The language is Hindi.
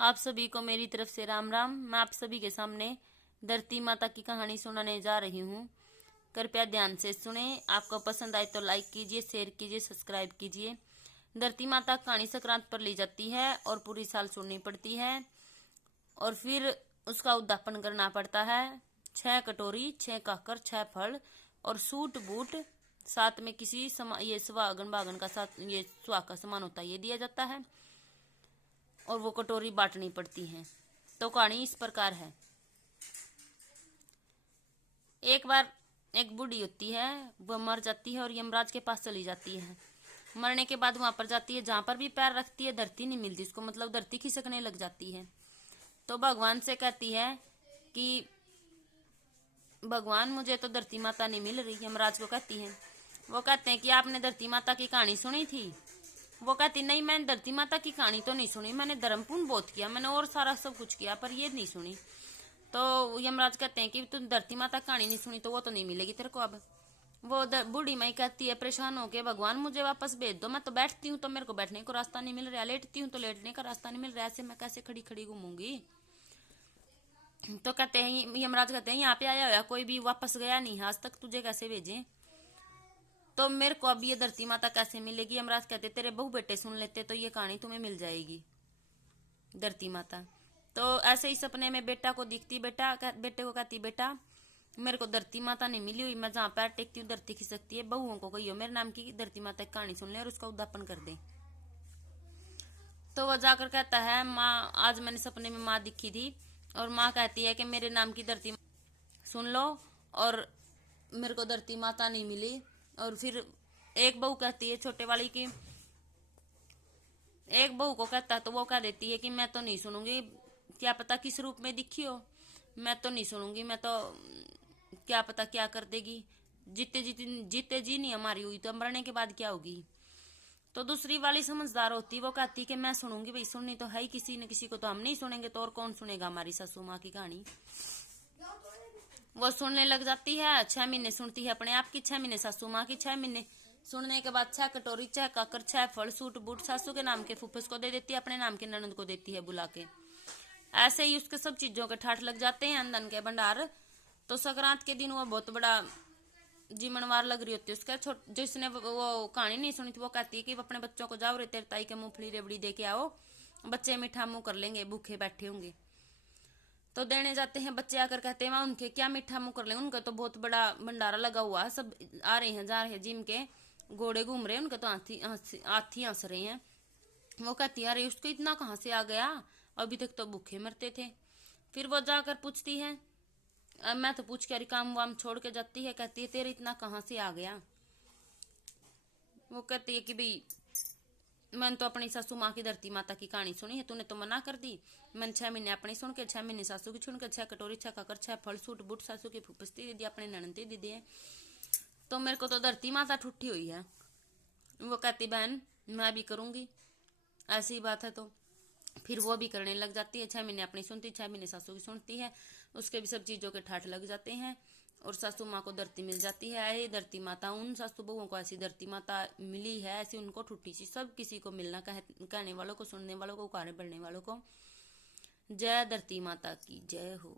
आप सभी को मेरी तरफ से राम राम। मैं आप सभी के सामने धरती माता की कहानी सुनाने जा रही हूँ। कृपया ध्यान से सुने। आपको पसंद आए तो लाइक कीजिए, शेयर कीजिए, सब्सक्राइब कीजिए। धरती माता कहानी संक्रांत पर ली जाती है और पूरी साल सुननी पड़ती है और फिर उसका उद्यापन करना पड़ता है। 6 कटोरी, 6 काकर, 6 फल और सूट बूट, साथ में किसी ये सुहागन बागन का साथ ये सुहाग का सामान होता है, ये दिया जाता है और वो कटोरी बांटनी पड़ती है। तो कहानी इस प्रकार है। एक बार एक बूढ़ी होती है, वह मर जाती है और यमराज के पास चली जाती है। मरने के बाद वहां पर जाती है, जहां पर भी पैर रखती है धरती नहीं मिलती उसको, मतलब धरती खिसकने लग जाती है। तो भगवान से कहती है कि भगवान मुझे तो धरती माता नहीं मिल रही। यमराज को कहती है। वो कहते हैं कि आपने धरती माता की कहानी सुनी थी? वो कहती नहीं, मैंने धरती माता की कहानी तो नहीं सुनी, मैंने धर्मपूर्ण बहुत किया, मैंने और सारा सब कुछ किया, पर ये नहीं सुनी। तो यमराज कहते हैं कि तुम धरती माता की कहानी नहीं सुनी तो वो तो नहीं मिलेगी तेरे को। अब वो बूढ़ी माई कहती है परेशान होके, भगवान मुझे वापस भेज दो, मैं तो बैठती हूँ तो मेरे को बैठने को रास्ता नहीं मिल रहा, लेटती हूँ तो लेटने का रास्ता नहीं मिल रहा, ऐसे मैं कैसे खड़ी खड़ी घूमूंगी। तो कहते हैं, यमराज कहते हैं यहाँ पे आया हुआ कोई भी वापस गया नहीं आज तक, तुझे कैसे भेजे? तो मेरे को अब ये धरती माता कैसे मिलेगी? यमराज कहते तेरे बहू बेटे सुन लेते तो ये कहानी तुम्हें मिल जाएगी, धरती माता। तो ऐसे ही सपने में बेटा को दिखती, बेटे को कहती बेटा मेरे को धरती माता नहीं मिली हुई, मैं जहाँ पैर टेकती हूँ धरती खिसकती है, बहुओं को कहियो मेरे नाम की धरती माता की कहानी सुन ले और उसका उद्यापन कर दे। तो वह जाकर कहता है माँ, आज मैंने सपने में माँ दिखी थी और माँ कहती है कि मेरे नाम की धरती सुन लो, और मेरे को धरती माता नहीं मिली। और फिर एक बहू कहती है छोटे वाली की, एक बहू को कहता है तो वो कह देती है कि मैं तो नहीं सुनूंगी, क्या पता किस रूप में दिखी हो, मैं तो नहीं सुनूंगी, मैं तो क्या पता क्या कर देगी, जीते जी नहीं हमारी हुई तो मरने के बाद क्या होगी। तो दूसरी वाली समझदार होती, वो कहती कि मैं सुनूंगी, भाई सुननी तो है ही, किसी न किसी को तो हम नहीं सुनेंगे तो और कौन सुनेगा हमारी सासू माँ की कहानी। वो सुनने लग जाती है। 6 महीने सुनती है अपने आप की, 6 महीने सासू माँ की, 6 महीने सुनने के बाद 6 कटोरी, 6 काकर, 6 फल, सूट बूट सासू के नाम के फूफस को दे देती है, अपने नाम के ननद को देती है बुला के। ऐसे ही उसके सब चीजों के ठाठ लग जाते हैं, अंदन के भंडार। तो संक्रांत के दिन वो बहुत बड़ा जीवनवार लग रही होती है उसका। जिसने वो कहानी नहीं सुनी थी वो कहती है कि अपने बच्चों को जाओ रे तेरे ताई के मूंगफली रेवड़ी दे के आओ, बच्चे मीठा मुंह कर लेंगे, भूखे बैठे होंगे। तो देने जाते हैं बच्चे, आकर कहते हैं उनके क्या मीठा मुंह कर लेंगे, उनका तो बहुत बड़ा भंडारा लगा हुआ है, सब आ रहे हैं जा रहे हैं, जिम के घोड़े घूम रहे हैं, उनके तो हाथी हंस रहे हैं। वो कहती है अरे उसको इतना कहाँ से आ गया, अभी तक तो भूखे मरते थे। फिर वो जाकर पूछती है, मैं तो पूछ के काम वाम छोड़ के जाती है, कहती है तेरे इतना कहाँ से आ गया। वो कहती है कि भाई मैंने तो अपनी सासू माँ की धरती माता की कहानी सुनी है, तूने तो मना कर दी। मैंने 6 महीने अपनी सुन के, 6 महीने सासू की सुन के, 6 कटोरी, 6 काकर, 6 फल, सूट बूट सासू की फुफस्ती दीदी, अपने ननदी दीदी है, तो मेरे को तो धरती माता ठुट्ठी हुई है। वो कहती बहन मैं भी करूंगी, ऐसी बात है। तो फिर वो भी करने लग जाती है। 6 महीने अपनी सुनती, 6 महीने सासू की सुनती है, उसके भी सब चीजों के ठाठ लग जाते हैं और सासू माँ को धरती मिल जाती है। ये धरती माता उन सासू बहुओं को ऐसी धरती माता मिली है, ऐसी उनको ठुट्टी सी सब किसी को मिलना, कहने वालों को, सुनने वालों को, उकारे बढ़ने वालों को। जय धरती माता की जय हो।